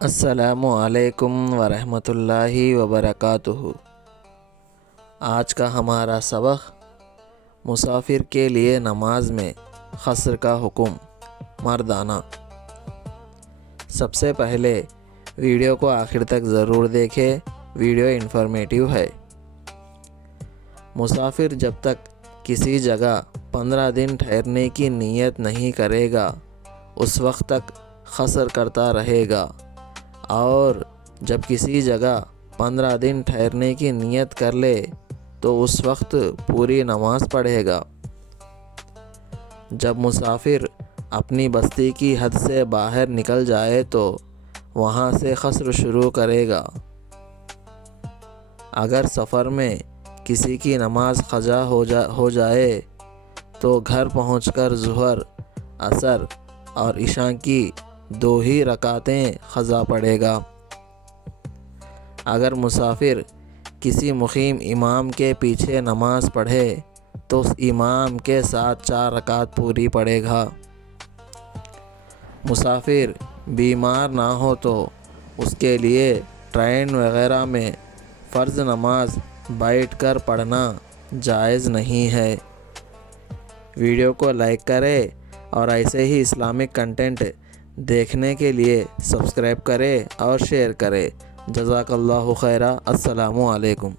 السلام علیکم ورحمۃ اللہ وبرکاتہ۔ آج کا ہمارا سبق مسافر کے لیے نماز میں قصر کا حکم مردانہ۔ سب سے پہلے ویڈیو کو آخر تک ضرور دیکھیں، ویڈیو انفارمیٹیو ہے۔ مسافر جب تک کسی جگہ 15 دن ٹھہرنے کی نیت نہیں کرے گا اس وقت تک قصر کرتا رہے گا، اور جب کسی جگہ 15 دن ٹھہرنے کی نیت کر لے تو اس وقت پوری نماز پڑھے گا۔ جب مسافر اپنی بستی کی حد سے باہر نکل جائے تو وہاں سے قصر شروع کرے گا۔ اگر سفر میں کسی کی نماز قضا ہو جائے تو گھر پہنچ کر ظہر، عصر اور عشاء کی 2 ہی رکعتیں قضا پڑھے گا۔ اگر مسافر کسی مقیم امام کے پیچھے نماز پڑھے تو اس امام کے ساتھ 4 رکعت پوری پڑھے گا۔ مسافر بیمار نہ ہو تو اس کے لیے ٹرین وغیرہ میں فرض نماز بیٹھ کر پڑھنا جائز نہیں ہے۔ ویڈیو کو لائک کریں اور ایسے ہی اسلامک کنٹینٹ دیکھنے کے لیے سبسکرائب کریں اور شیئر کریں۔ جزاک اللہ خیرہ۔ السلام علیکم۔